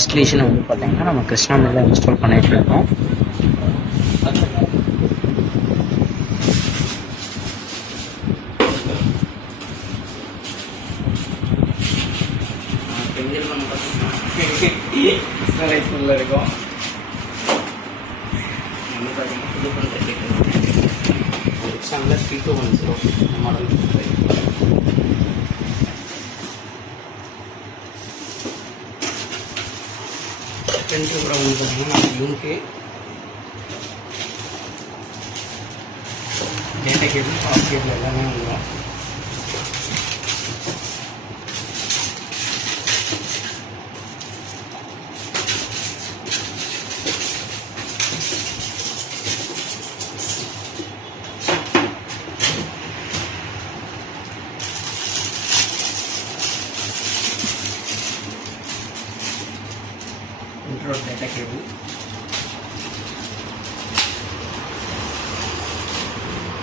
Installation வந்து பார்த்தீங்கன்னா நம்ம கிருஷ்ணாமலையில் இன்ஸ்டால் பண்ணிட்டு இருக்கோம். பெண்கள் வந்து பார்த்தீங்கன்னா இன்ஸ்டாலேஷனில் இருக்கும். வந்து பார்த்தீங்கன்னா புது பண்ணுற கேட்கணும் எக்ஸாம்பிள் 3210 மாடல் ஃப்ரண்ட் அப்புறம் வந்து பார்த்தீங்கன்னா unique data cable power cable எல்லாமே வந்துடும். Intro data cable,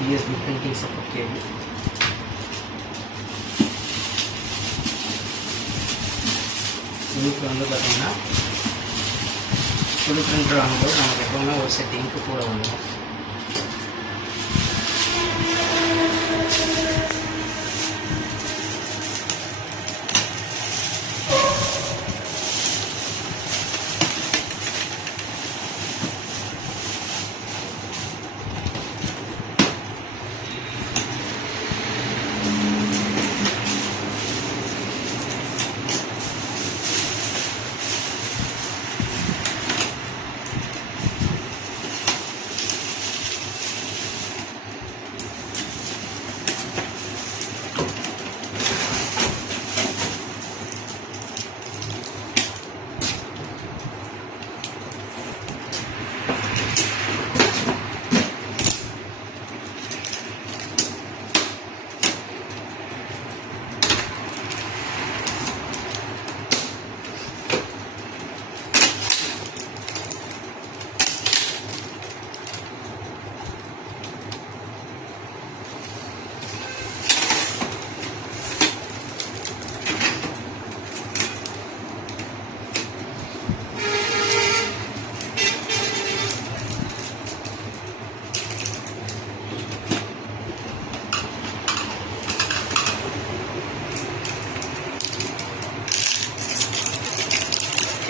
USB printing support cable, இதுக்கு வந்து பார்த்தீங்கன்னா ஃபுல் பிரிண்டர் வாங்கும்போது நமக்கு எப்போவுமே ஒரு செட்டிங்க்கு கூட வந்துடும்.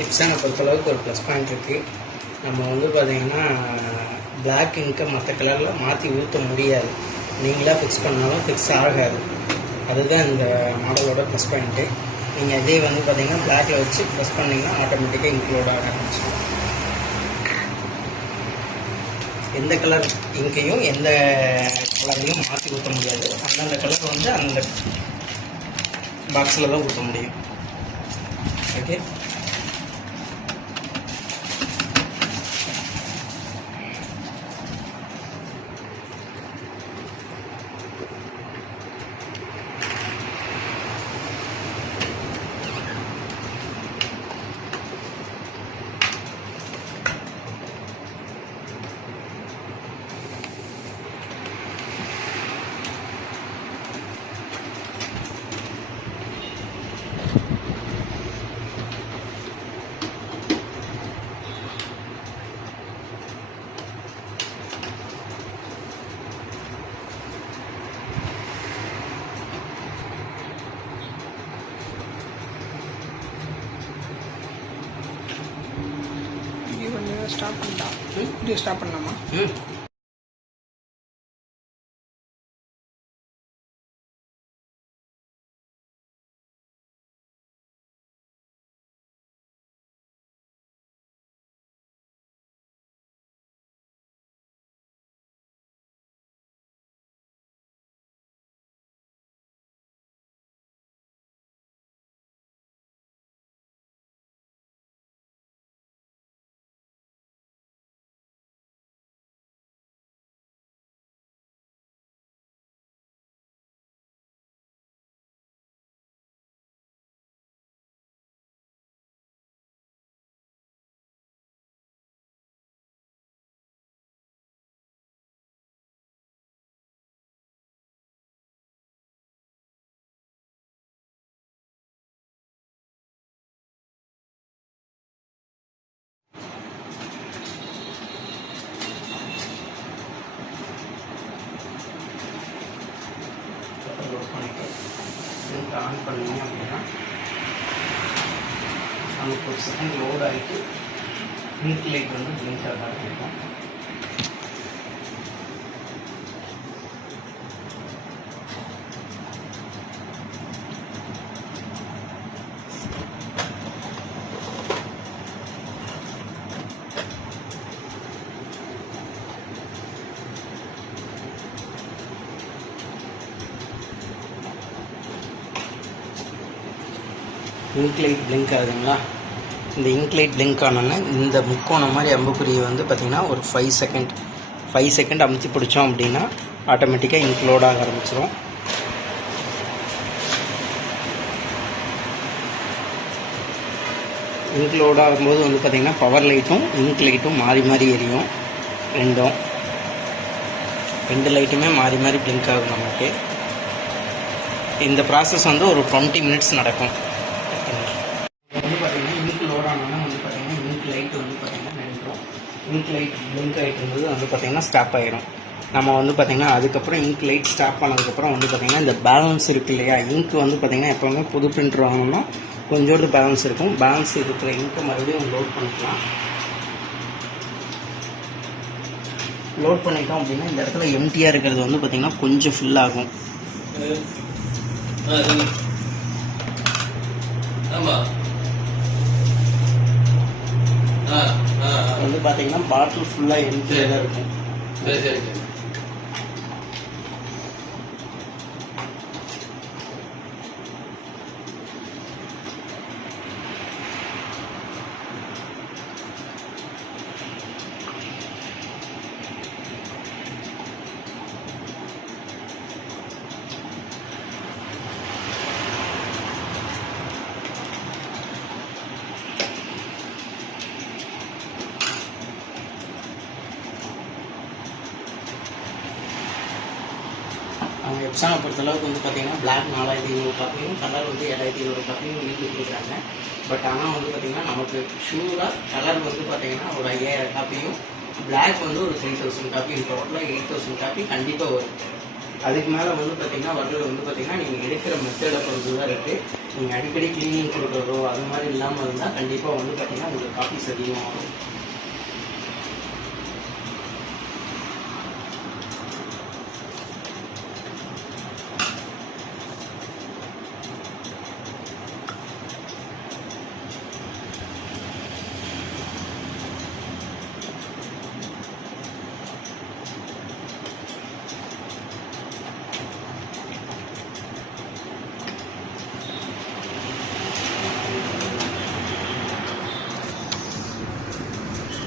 எப்சானை பொறுத்தளவுக்கு ஒரு ப்ளஸ் பாயிண்ட் இருக்குது. நம்ம வந்து பார்த்திங்கன்னா பிளாக் இங்கை மற்ற கலரில் மாற்றி ஊற்ற முடியாது. நீங்களாக ஃபிக்ஸ் பண்ணாலும் ஃபிக்ஸ் ஆகாது. அதுதான் இந்த மாடலோட ப்ளஸ் பாயிண்ட்டு. நீங்கள் இதே வந்து பார்த்திங்கன்னா பிளாக்கில் வச்சு ப்ரெஸ் பண்ணிங்கன்னா ஆட்டோமேட்டிக்காக இன்க்ளூட் ஆக ஆரம்பிச்சிடும். எந்த கலர் இங்கையும் எந்த கலரையும் மாற்றி ஊற்ற முடியாது. அந்தந்த கலர் வந்து அந்த பாக்ஸில் தான் ஊற்ற முடியும். ஓகே. ஸ்டாப் பண்ணலாம். வீடியோ ஸ்டாப் பண்ணலாமா? ஆன் பண்ணீங்க அப்படின்னா நமக்கு ஒரு செகண்ட் லோட் ஆகிட்டு இங்க் லைட் வந்து பிளிங்க் ஆக ஆரம்பிக்கும். இங்க் லைட் பிளிங்க் ஆகுதுங்களா? இந்த இங்க் லைட் பிளிங்க் ஆனோன்னா இந்த முக்கோணம் மாதிரி அம்புக்குறியை வந்து பார்த்திங்கன்னா ஒரு 5 செகண்ட் அமுத்தி பிடிச்சோம் அப்படின்னா ஆட்டோமேட்டிக்காக இங்க் லோட் ஆக ஆரம்பிச்சிடும். இங்க் லோட் ஆகும்போது வந்து பார்த்திங்கன்னா பவர் லைட்டும் இங்க் லைட்டும் மாறி மாறி எரியும். ரெண்டு லைட்டுமே மாறி மாறி பிளிங்க் ஆகும் நமக்கு. இந்த ப்ராசஸ் வந்து ஒரு 20 மினிட்ஸ் நடக்கும். வந்து பார்த்திங்கன்னா இங்க் லோட் ஆனோன்னா வந்து பார்த்திங்கன்னா இங்க் லைட் வந்து பார்த்திங்கன்னா நின்றுடும். இங்க் லைட் பிளிங்க் ஆகிட்டு இருந்தது வந்து பார்த்திங்கன்னா ஸ்டாப் ஆகிடும். நம்ம வந்து பார்த்திங்கன்னா அதுக்கப்புறம் இங்க் லைட் ஸ்டாப் ஆனதுக்கப்புறம் வந்து பார்த்திங்கன்னா இந்த பேலன்ஸ் இருக்குது இல்லையா, இங்க் வந்து பார்த்திங்கன்னா எப்போவுமே புது பிரிண்டர் வாங்கணும்னா கொஞ்சோண்டு பேலன்ஸ் இருக்கும். பேலன்ஸ் இருக்கிற இங்க்கை மறுபடியும் லோட் பண்ணிக்கலாம். லோட் பண்ணிட்டோம் அப்படின்னா இந்த இடத்துல எம்டியாக இருக்கிறது வந்து பார்த்திங்கன்னா கொஞ்சம் ஃபில் ஆகும். வந்து பார்த்தீங்கன்னா பாட்டில் ஃபுல்லாக எம்டியாக தான் இருக்கும். அவங்க எப்சானை பொறுத்தளவுக்கு வந்து பார்த்திங்கன்னா பிளாக் 4500 காப்பியும் கலர் வந்து 7500 காப்பியும் வீட்டில் கொடுக்குறாங்க. பட் ஆனால் வந்து பார்த்திங்கன்னா நமக்கு ஷூராக கலர் வந்து பார்த்திங்கன்னா ஒரு 5000 காப்பியும் பிளாக் வந்து ஒரு 3000 காப்பியும் டோட்டலாக 8000 காப்பி கண்டிப்பாக வரும். அதுக்கு மேலே வந்து பார்த்திங்கன்னா வர்றது வந்து பார்த்திங்கன்னா நீங்கள் எடுக்கிற மெத்தடை பொறுத்து தான் இருக்குது. நீங்கள் அடிக்கடி க்ளீனிங் கொடுக்குறதோ அது மாதிரி இல்லாமல் இருந்தால் கண்டிப்பாக வந்து பார்த்திங்கன்னா உங்களுக்கு காப்பீஸ் அதிகமாக வரும்.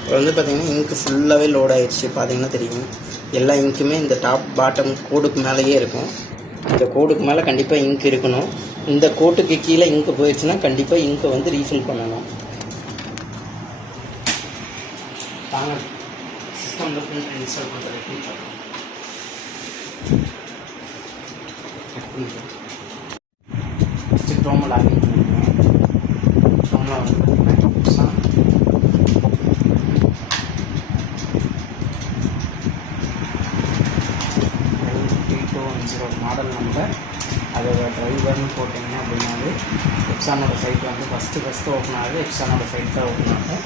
இப்போ வந்து பார்த்திங்கன்னா இங்க்கு ஃபுல்லாகவே லோட் ஆகிடுச்சு. பார்த்திங்கன்னா தெரியும் எல்லா இங்க்குமே இந்த டாப் பாட்டம் கோடுக்கு மேலேயே இருக்கும். இந்த கோடுக்கு மேலே கண்டிப்பாக இங்க் இருக்கணும். இந்த கோட்டுக்கு கீழே இங்க்கு போயிடுச்சுன்னா கண்டிப்பாக இங்க்கை வந்து ரீஃபில் பண்ணணும். தாங்க சிஸ்டமில் பிரிண்ட் இன்ஸ்டால் பண்ணுறதுக்கு ஃபஸ்ட்டு க்ரோமை லாகின் பண்ணிக்கிறேன். க்ரோமில் வந்து பார்த்திங்கன்னா 9810 மாடல் நம்பர் அதோட டிரைவர்னு போட்டிங்கன்னா அப்படின்னாவே எப்சானோட சைட் வந்து ஃபஸ்ட்டு ஓப்பன் ஆகுது. எப்சானோட சைட் தான் ஓப்பன் ஆகும்.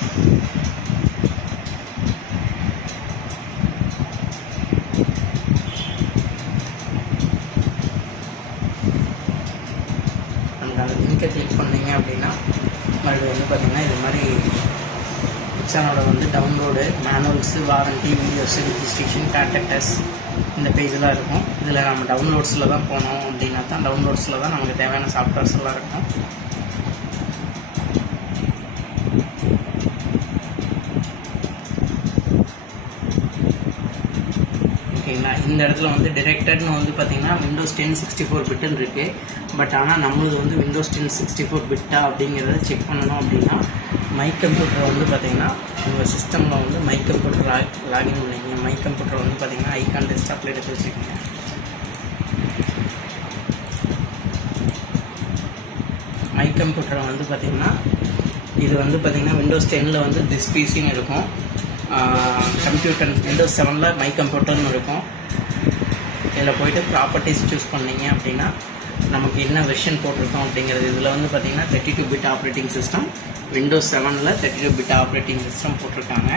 அந்த லிங்கை கிளிக் பண்ணிங்க அப்படின்னா மறுபடியும் வந்து பார்த்திங்கன்னா இது மாதிரி எப்சானோட வந்து download manuals warranty videos registration contacts இந்த பேஜெலாம் இருக்கும். இதில் நம்ம டவுன்லோட்ஸில் தான் போனோம் அப்படின்னா தான் டவுன்லோட்ஸில் தான் நமக்கு தேவையான சாஃப்ட்வேர்ஸ் எல்லாம் இருக்கும். ஓகேங்களா? இந்த இடத்துல வந்து டிரெக்டட்னு வந்து பார்த்திங்கன்னா விண்டோஸ் 10 64 பிட்டுன்னு இருக்குது. பட் ஆனால் நம்மளது வந்து விண்டோஸ் 10 64 பிட்டா அப்படிங்கிறத செக் பண்ணணும் அப்படின்னா மை கம்ப்யூட்டர் வந்து பார்த்திங்கன்னா உங்கள் சிஸ்டமில் வந்து மை கம்ப்யூட்டர் லாகின் பண்ணிங்க. மை கம்ப்யூட்டர் வந்து பார்த்திங்கன்னா ஐகான் டெஸ்க்டாப்பில் எடுத்து வச்சுக்கோங்க. மை கம்ப்யூட்டரை வந்து பார்த்திங்கன்னா இது வந்து பார்த்திங்கன்னா விண்டோஸ் 10ல் வந்து திஸ் பிசின்னு இருக்கும். கம்ப்யூட்டர் விண்டோஸ் 7ல் மை கம்ப்யூட்டர்னு இருக்கும். இதில் போய்ட்டு ப்ராப்பர்ட்டிஸ் சூஸ் பண்ணிங்க அப்படின்னா நமக்கு என்ன வெர்ஷன் போட்டிருக்கோம் அப்படிங்கிறது. இதில் வந்து பார்த்திங்கன்னா 32 பிட் ஆப்ரேட்டிங் சிஸ்டம், விண்டோஸ் 7ல் 32 பிட் ஆப்ரேட்டிங் சிஸ்டம் போட்டிருக்காங்க.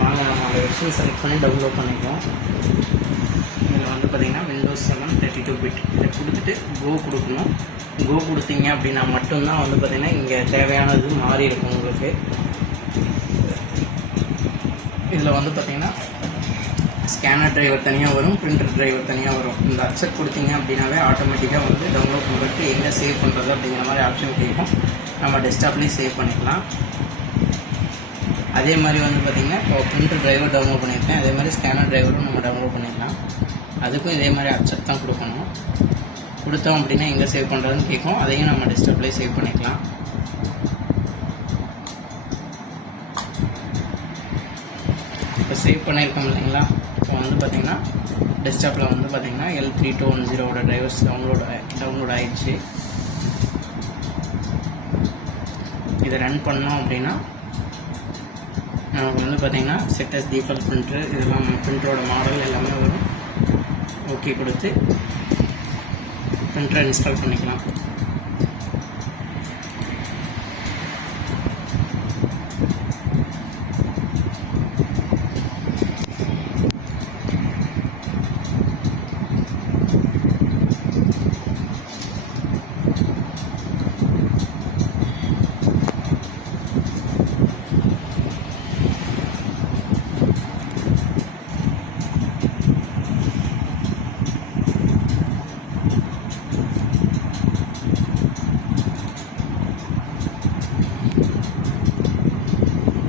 வாங்க நம்ம அந்த வெர்ஷன் செலக்ட் பண்ணி டவுன்லோட் பண்ணிக்குவோம். இதில் வந்து பார்த்திங்கன்னா விண்டோஸ் 7 32 பிட் இதை கொடுத்துட்டு கோ கொடுக்கணும். கோ கொடுத்தீங்க அப்படின்னா மட்டும்தான் வந்து பார்த்திங்கன்னா இங்கே தேவையானது மாறி இருக்கும் உங்களுக்கு. இதில் வந்து பார்த்திங்கன்னா ஸ்கேனர் டிரைவர் தனியாக வரும், பிரிண்டர் டிரைவர் தனியாக வரும். இந்த அக்செப்ட் கொடுத்தீங்க அப்படின்னாவே ஆட்டோமேட்டிக்காக வந்து டவுன்லோட் பண்ணுறதுக்கு எங்கே சேவ் பண்ணுறது அப்படிங்கிற மாதிரி ஆப்ஷன் கேட்கும். நம்ம டெஸ்க்டாப்லேயும் சேவ் பண்ணிக்கலாம். அதே மாதிரி வந்து பார்த்திங்கன்னா இப்போ பிரிண்டர் டிரைவர் டவுன்லோட் பண்ணியிருக்கேன், அதே மாதிரி ஸ்கேனர் டிரைவரும் நம்ம டவுன்லோட் பண்ணிக்கலாம். அதுக்கும் இதே மாதிரி அக்செப்ட் தான் கொடுக்கணும். கொடுத்தோம் அப்படின்னா எங்கே சேவ் பண்ணுறதுன்னு கேட்கும், அதையும் நம்ம டெஸ்க்டாப்லேயே சேவ் பண்ணிக்கலாம். இப்போ சேவ் பண்ணியிருக்கோம் இல்லைங்களா. இப்போ வந்து பார்த்திங்கன்னா டெஸ்க்டாப்பில் வந்து பார்த்திங்கன்னா L3210ஓட டிரைவர்ஸ் டவுன்லோட் ஆயிடுச்சு. இதை ரன் பண்ணோம் அப்படின்னா நமக்கு வந்து பார்த்திங்கன்னா செட் அஸ் டிஃபால்ட் பிரிண்ட்ரு, இதெல்லாம் பிரிண்டரோட மாடல் எல்லாமே வரும். ஓகே கொடுத்து பிரிண்டரை இன்ஸ்டால் பண்ணிக்கலாம்.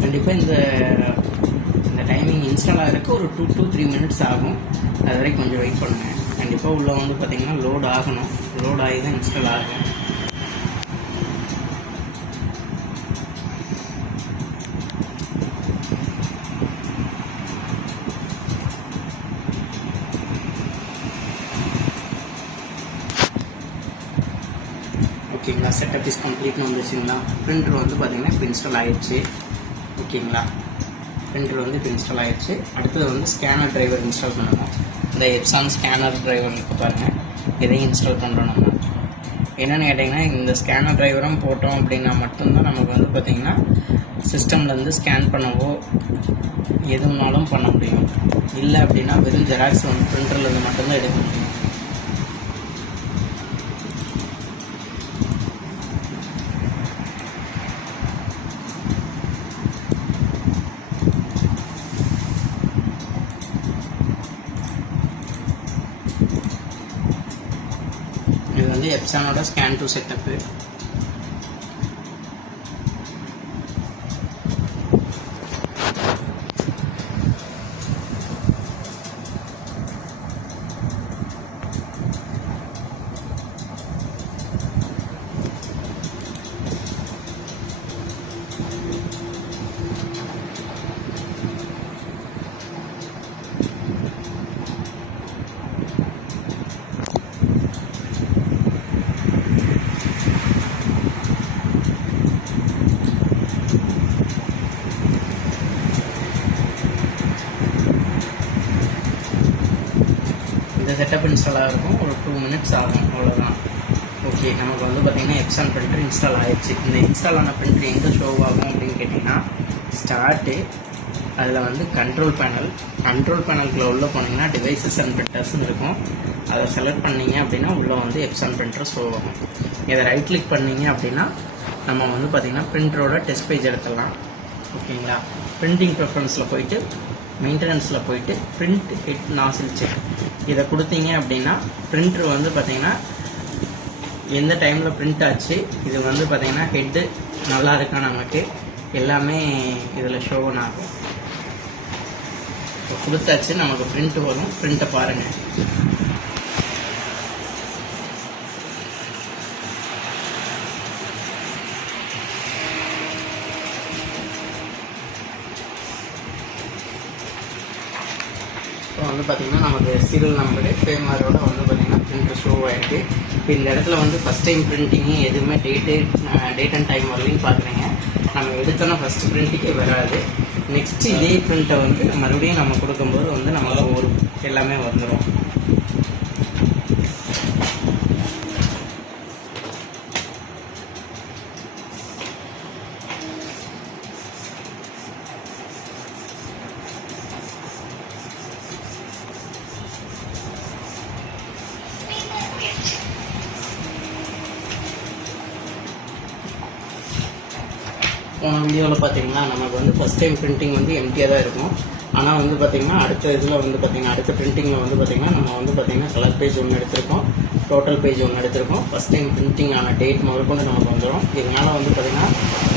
கண்டிப்பாக இந்த டைமிங் இன்ஸ்டால் ஆகிறதுக்கு ஒரு 2 to 3 minutes ஆகும். அது வரைக்கும் கொஞ்சம் வெயிட் பண்ணுங்கள். கண்டிப்பாக உள்ளே வந்து பார்த்திங்கன்னா லோட் ஆகணும். லோட் ஆகி தான் இன்ஸ்டால் ஆகும். ஓகேங்களா, செட்டப் இஸ் கம்ப்ளீட்னு வந்துச்சுங்களா. பிரிண்டர் வந்து பார்த்திங்கன்னா இப்போ இன்ஸ்டால் ஆகிடுச்சு. ஓகேங்களா, பிரிண்டர் வந்து இப்போ இன்ஸ்டால் ஆகிடுச்சு. அடுத்தது வந்து ஸ்கேனர் டிரைவர் இன்ஸ்டால் பண்ணணும். இந்த எப்சான் ஸ்கேனர் டிரைவர் இப்போ பாருங்கள், இதையும் இன்ஸ்டால் பண்ணுறோம். நம்ம என்னென்னு கேட்டிங்கன்னா இந்த ஸ்கேனர் டிரைவரும் போட்டோம் அப்படின்னா மட்டும்தான் நமக்கு வந்து பார்த்திங்கன்னா சிஸ்டம்லேருந்து ஸ்கேன் பண்ணவோ எதுனாலும் பண்ண முடியும். இல்லை அப்படின்னா வெறும் ஜெராக்ஸ் வந்து பிரிண்டர்லேருந்து மட்டும்தான் எடுக்க முடியும். இது வந்து எப்சானோட ஸ்கேன் டு செட்டப்பு. இந்த செட்டப் இன்ஸ்டால் ஆகிருக்கும், ஒரு 2 minutes ஆகும், அவ்வளோதான். ஓகே, நமக்கு வந்து பார்த்திங்கன்னா எப்சான் பிரிண்டர் இன்ஸ்டால் ஆகிடுச்சு. இந்த இன்ஸ்டால் ஆன பிரிண்டர் எங்கே ஷோ ஆகும் அப்படின்னு கேட்டிங்கன்னா ஸ்டார்ட்டு, அதில் வந்து கண்ட்ரோல் பேனலுக்குள்ளே உள்ளே போனீங்கன்னா டிவைசஸ் அண்ட் பிரிண்டர்ஸ்னு இருக்கும். அதை செலக்ட் பண்ணிங்க அப்படின்னா உள்ளே வந்து எப்சான் பிரிண்டர் ஷோ ஆகும். இதை ரைட் கிளிக் பண்ணிங்க அப்படின்னா நம்ம வந்து பார்த்திங்கன்னா பிரிண்டரோட டெஸ்ட் பேஜ் எடுத்துடலாம். ஓகேங்களா, பிரிண்டிங் ப்ரிஃபரன்ஸில் போயிட்டு மெயின்டெனன்ஸில் போயிட்டு பிரிண்ட் ஹெட் நாசில் செக் இதை கொடுத்தீங்க அப்படின்னா பிரிண்டர் வந்து பார்த்திங்கன்னா எந்த டைமில் பிரிண்ட் ஆச்சு, இது வந்து பார்த்திங்கன்னா ஹெட்டு நல்லா இருக்கா நமக்கு எல்லாமே இதில் ஷோன் ஆகும். இப்போ கொடுத்தாச்சு, நமக்கு பிரிண்ட் வரும். பிரிண்ட்டை பாருங்கள். இப்போ வந்து பார்த்திங்கன்னா நமக்கு சீரியல் நம்பரு ஃபேமரோட வந்து பார்த்திங்கன்னா பிரிண்டர் ஷோ ஆகிருக்கு. இப்போ இந்த இடத்துல வந்து ஃபஸ்ட் டைம் பிரிண்டிங்கு எதுவுமே டேட் அண்ட் டைம் வரலைன்னு பார்க்குறீங்க. நம்ம எடுத்தோன்னா ஃபஸ்ட்டு பிரிண்ட்டுக்கே வராது. நெக்ஸ்ட்டு இதே பிரிண்ட்டை வந்து மறுபடியும் நம்ம கொடுக்கும்போது வந்து நமக்கு ஒரு எல்லாமே வந்துடும். போன வீடியோவில் பார்த்தீங்கன்னா நமக்கு வந்து ஃபஸ்ட் டைம் பிரிண்டிங் வந்து எம்டியாக தான் இருக்கும். ஆனால் வந்து பார்த்திங்கன்னா அடுத்த இதில் வந்து பார்த்திங்கன்னா அடுத்த பிரிண்டிங்கில் வந்து பார்த்திங்கன்னா நம்ம வந்து பார்த்திங்கன்னா கலர் பேஜ் ஒன்று எடுத்திருக்கோம், டோட்டல் பேஜ் ஒன்று எடுத்திருக்கோம். ஃபஸ்ட் டைம் பிரிண்டிங் ஆன டேட் முதற்கொண்டு நமக்கு வந்துடும். இதனால் வந்து பார்த்திங்கன்னா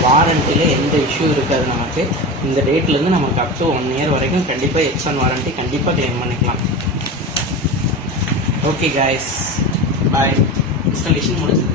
வாரண்டியில் எந்த இஷ்யூ இருக்காது. நமக்கு இந்த டேட்லேருந்து நமக்கு அப் டு 1 இயர் வரைக்கும் கண்டிப்பாக எக்ஸ்டன் வாரண்டி கண்டிப்பாக கிளைம் பண்ணிக்கலாம். ஓகே காய்ஸ், பாய். இன்ஸ்டாலேஷன் முடிஞ்சது.